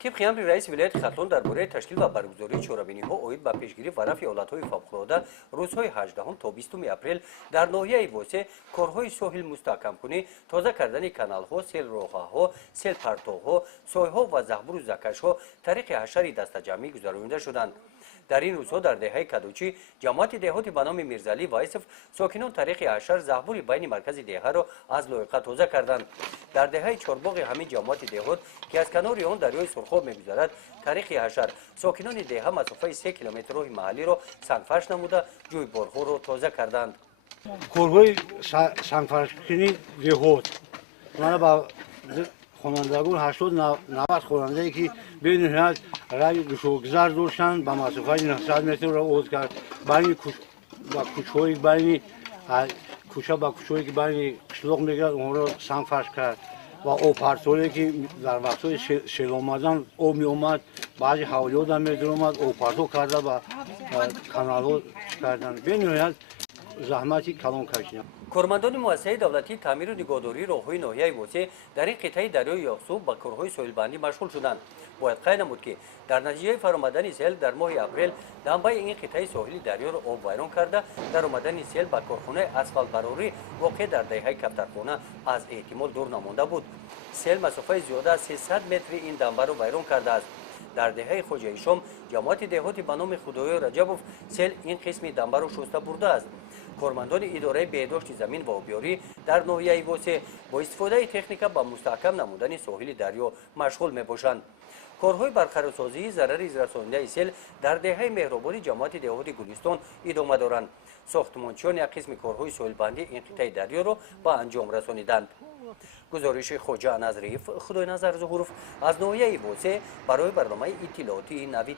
طبق امر رئیس ولایت خرطوم درباره تشکیل و برگزاری چهارمینی‌ها اوید به پیشگیری و رفع حالت‌های فوق‌العاده روزهای 18 تا 20 اپریل در ناحیه واسه کارهای ساحل مستحکم کنی، تازه کردن کانال‌ها، سیل راه‌ها، سیل پرتوها، سایه‌ها و زهبور و زکش‌ها طریق حشری دسته‌جمعی گذرانده شدند. در این روزها در دهه کدوچی جماعت دهاتی به نام میرزعلی و یوسف ساکنان طریق حشر زهبوری بین مرکز دهه را از لایقه تازه کردند. در دهه چهارباغ همین جماعت دهات که از کنار آن دریای سرخاب می‌گذرد طریق حشر ساکنان دهه مسافه 3 کیلومتر راه محلی را سنگفرش نموده جوی بارها را تازه کردند. کارهای سنگفرش کنی دهات من با خوانندگان 80-90 خواننده که به نهایت رای گشوگذار داشتند با مسافه 900 متر را عبور کرد. بین کوچه‌های بین کوچه با کوچه‌ای که بین قشلاق می‌گرد اون را سنگفرش کرد و آبپرتویی که در وقت‌های سیل آمدن آب می‌آمد بعضی حوالیات هم می‌درآمد آبپرتو کرده و کانال‌ها کردن. به نهایت زحمتی کلان کشیدند. کارمندان مؤسسه دولتی تعمیر و نگهداری راه‌های ناحیه واسه در این قطعه دریای یاخسو با کارهای ساحل‌بندی مشغول شدند. باید قید نمود که در نتیجه فرآمدن سیل در ماه اپریل دنبه این قطعه ساحلی دریا را آب ویران کرده در آمدن سیل به کارخانه اسفالت براری واقع در دهه کفترخانه از احتمال دور نمانده بود. سیل مسافه زیاده از 300 متر این دنبه را ویران کرده است. در دهه خواجه شام جماعت دهاتی به نام خدای رجبوف سیل این قسم دنبه را شسته برده است. کارمندان اداره بهداشت زمین و آبیاری در ناحیه واسه با استفاده تکنیک با مستحکم نمودن ساحل دریا مشغول میباشند. کارهای برقرارسازی ضرر رساننده سیل در دهه مهربانی جماعت دهات گلستان ادامه دارند. ساختمانچیان یک قسم کارهای ساحلبندی این قطعه دریا را به انجام رسانیدند. گزارش خواجه نظریف خدای نظر ظهورف از ناحیه واسه برای برنامه اطلاعاتی نوید.